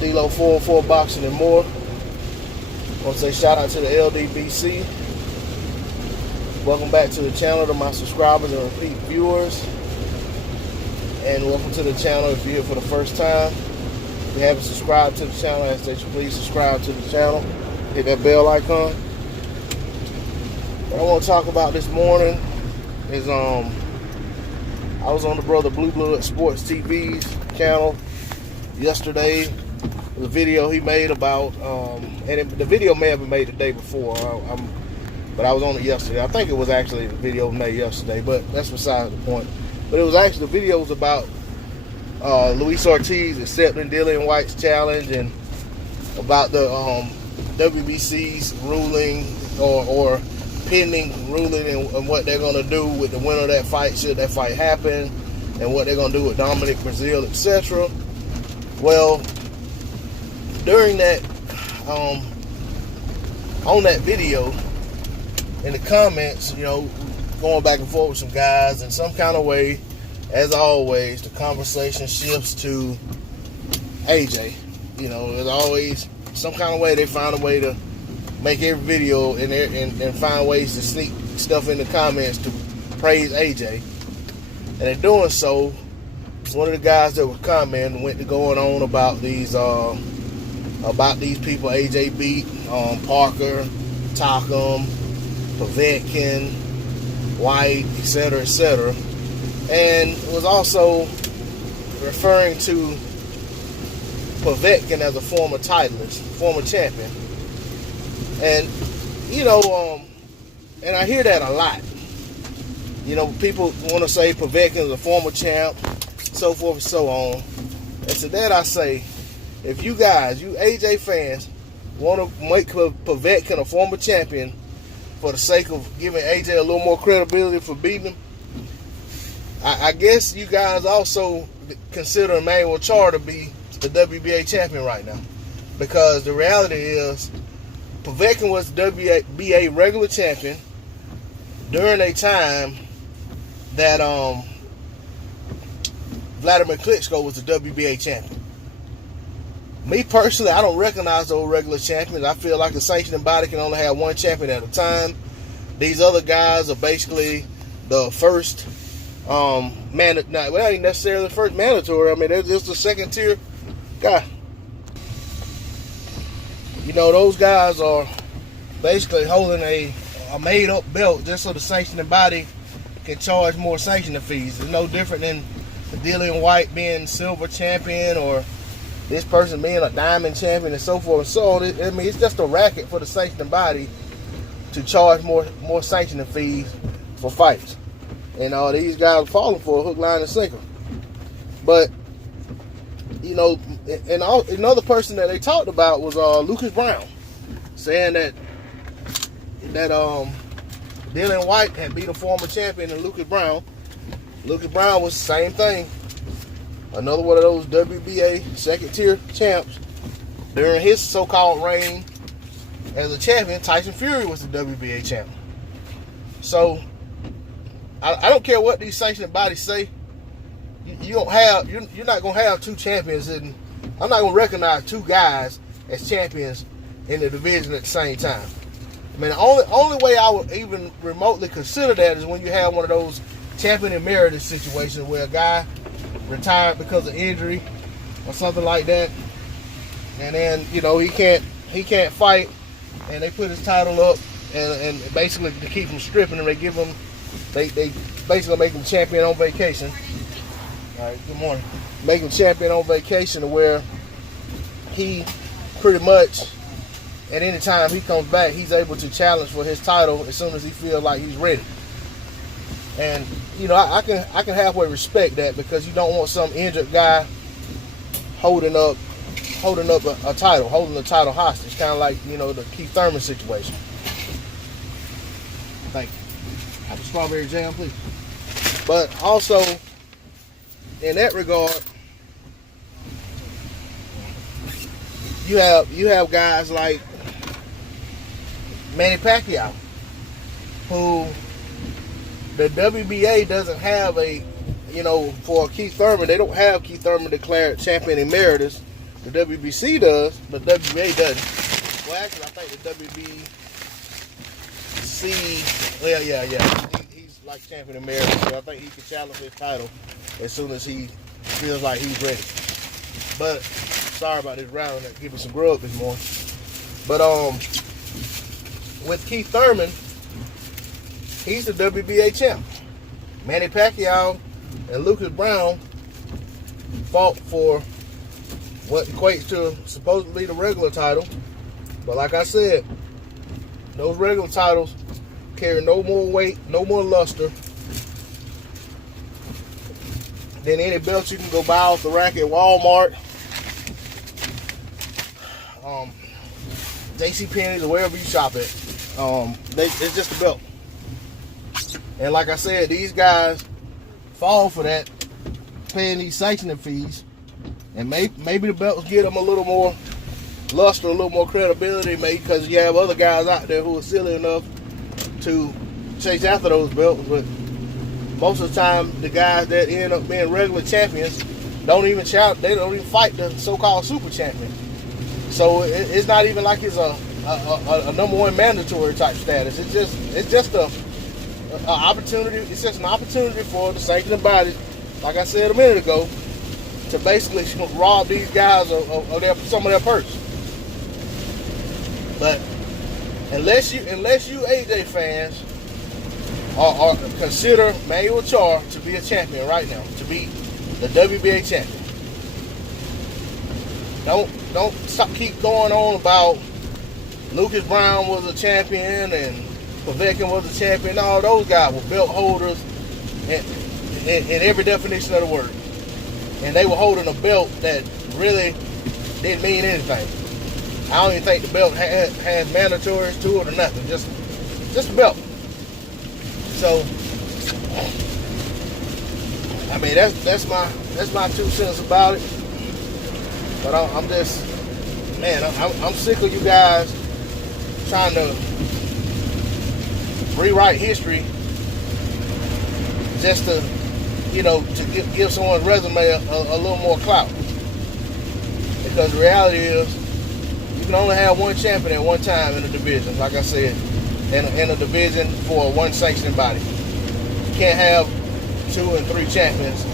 D-Lo 404 Boxing and More. I want to say shout out to the ldbc. Welcome back to the channel to my subscribers and repeat viewers. And welcome to the channel if you're here for the first time. If you haven't subscribed to the channel, I ask that you please subscribe to the channel. Hit that bell icon. What I want to talk about this morning is I was on the brother Blue Blood Sports TV's channel yesterday. The video he made about the video may have been made the day before, but I was on it yesterday. I think it was actually the video made yesterday, but that's beside the point. But it was actually, the video was about Luis Ortiz accepting Dillian White's challenge and about the WBC's ruling or pending ruling and what they're going to do with the winner of that fight should that fight happen, and what they're going to do with Dominic Brazil, etc. Well, during that, on that video, in the comments, going back and forth with some guys, in some kind of way, as always, the conversation shifts to AJ. There's always some kind of way they find a way to make every video and find ways to sneak stuff in the comments to praise AJ. And in doing so, one of the guys that was commenting went to going on about these people AJ beat, Parker, Tockham, Povetkin, White, etc., etc. And was also referring to Povetkin as a former titleist, former champion. And, and I hear that a lot. People want to say Povetkin is a former champ, so forth and so on. And to that I say, if you guys, you AJ fans, want to make Povetkin a former champion for the sake of giving AJ a little more credibility for beating him, I guess you guys also consider Emmanuel Char to be the WBA champion right now. Because the reality is, Povetkin was the WBA regular champion during a time that Vladimir Klitschko was the WBA champion. Me personally, I don't recognize those regular champions. I feel like the sanctioning body can only have one champion at a time. These other guys are basically the first well, ain't necessarily the first mandatory. I mean, they're just the second tier guy. Those guys are basically holding a made up belt just so the sanctioning body can charge more sanctioning fees. It's no different than Dillian White being silver champion or this person being a diamond champion and so forth and so on. I mean, it's just a racket for the sanctioning body to charge more sanctioning fees for fights. And these guys are falling for a hook, line, and sinker. But, and another person that they talked about was Lucas Brown, saying that Dillian White had beat a former champion in Lucas Brown. Lucas Brown was the same thing. Another one of those WBA second-tier champs. During his so-called reign as a champion, Tyson Fury was the WBA champion. So, I don't care what these sanctioning bodies say. You're not gonna have two champions, and I'm not gonna recognize two guys as champions in the division at the same time. I mean, the only way I would even remotely consider that is when you have one of those champion emeritus situations where a guy retired because of injury or something like that, and then he can't fight, and they put his title up and basically to keep him stripping him, they basically make him champion on vacation. All right, good morning. Make him champion on vacation to where he pretty much at any time he comes back, he's able to challenge for his title as soon as he feels like he's ready. And I can halfway respect that, because you don't want some injured guy holding up a title, holding the title hostage, kind of like the Keith Thurman situation. Thank you. Have a strawberry jam, please. But also, in that regard, you have guys like Manny Pacquiao, who the WBA doesn't have a, for Keith Thurman, they don't have Keith Thurman declared champion emeritus the WBC does, but WBA doesn't. Well, actually, I think the WBC, well, yeah. He's like champion of America, so I think he can challenge his title as soon as he feels like he's ready. But sorry about this round, that giving some grub this morning. But with Keith Thurman, he's the WBA champ. Manny Pacquiao and Lucas Brown fought for what equates to supposedly the regular title. But like I said, those regular titles carry no more weight, no more luster than any belt you can go buy off the rack at Walmart, JCPenney's, or wherever you shop at. It's just a belt. And like I said, these guys fall for that, paying these sanctioning fees. And maybe the belts get them a little more luster, a little more credibility, maybe because you have other guys out there who are silly enough to chase after those belts. But most of the time, the guys that end up being regular champions don't even fight the so-called super champion. So it's not even like it's a number one mandatory type status. It's just a opportunity. It's just an opportunity for the sanctioning bodies, like I said a minute ago, to basically rob these guys of some of their purse. But unless you AJ fans are consider Manuel Char to be a champion right now, to be the WBA champion. Don't keep going on about Lucas Brown was a champion and Povetkin was a champion. All those guys were belt holders in every definition of the word. And they were holding a belt that really didn't mean anything. I don't even think the belt has mandatories to it or nothing. Just a belt. So, I mean, that's my 2 cents about it. But I'm just, man, I'm sick of you guys trying to rewrite history just to, to give someone's resume a little more clout. Because the reality is, you can only have one champion at one time in a division, like I said, in a division for one sanctioning body. You can't have 2 and 3 champions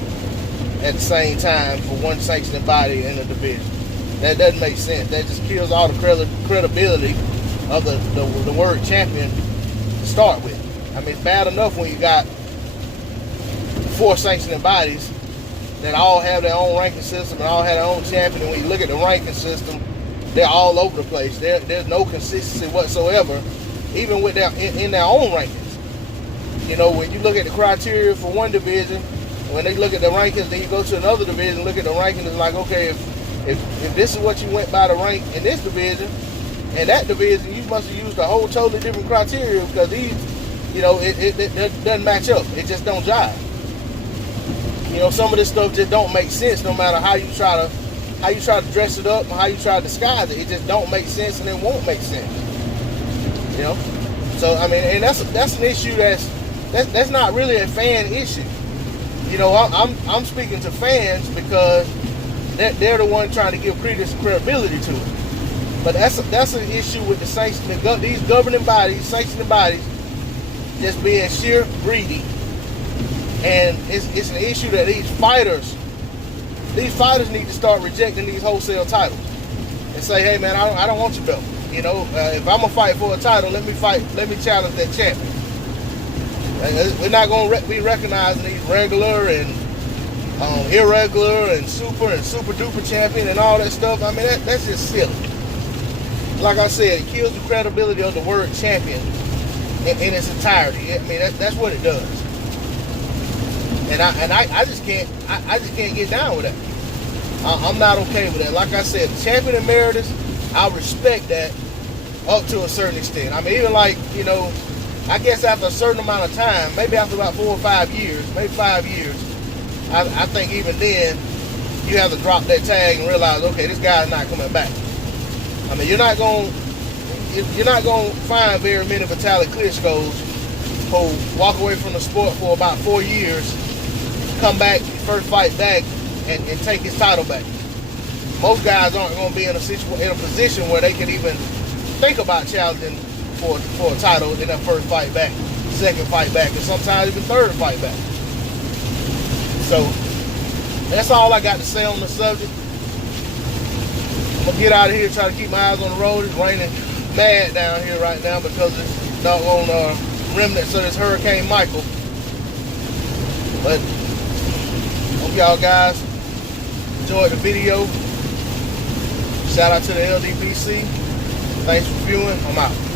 at the same time for one sanctioning body in a division. That doesn't make sense. That just kills all the credibility of the word champion to start with. I mean, it's bad enough when you got 4 sanctioning bodies that all have their own ranking system and all have their own champion. And when you look at the ranking system, they're all over the place. There's no consistency whatsoever, even with in their own rankings. When you look at the criteria for one division, when they look at the rankings, then you go to another division, look at the rankings, it's like, okay, if this is what you went by the rank in this division, and that division, you must have used a whole totally different criteria because these, it doesn't match up. It just don't jive. Some of this stuff just don't make sense no matter how you try to dress it up or how you try to disguise it. It just don't make sense and it won't make sense. So I mean, and that's an issue that's not really a fan issue. I'm speaking to fans because they're the one trying to give credence and credibility to it. But that's an issue with the sanctioning, these governing bodies, sanctioning bodies, just being sheer greedy. And it's an issue that these fighters need to start rejecting these wholesale titles and say, hey man, I don't want your belt. If I'm gonna fight for a title, let me challenge that champion. We're not gonna be recognizing these regular and irregular and super duper champion and all that stuff. I mean, that's just silly. Like I said, it kills the credibility of the word champion in its entirety. I mean, that's what it does. And I just can't get down with that. I'm not okay with that. Like I said, champion emeritus, I respect that up to a certain extent. I mean, even like, I guess after a certain amount of time, maybe after about 4 or 5 years, maybe 5 years, I think even then you have to drop that tag and realize, okay, this guy's not coming back. I mean, you're not going to find very many Vitaly Klitschko's who walk away from the sport for about 4 years, come back, first fight back, and take his title back. most guys aren't going to be in a position where they can even think about challenging for a title in that first fight back, second fight back, and sometimes even third fight back. So that's all I got to say on the subject. I'm gonna get out of here, try to keep my eyes on the road. It's raining mad down here right now because it's doggone remnants of this Hurricane Michael. But hope y'all guys enjoyed the video. Shout out to the LDBC. Thanks for viewing. I'm out.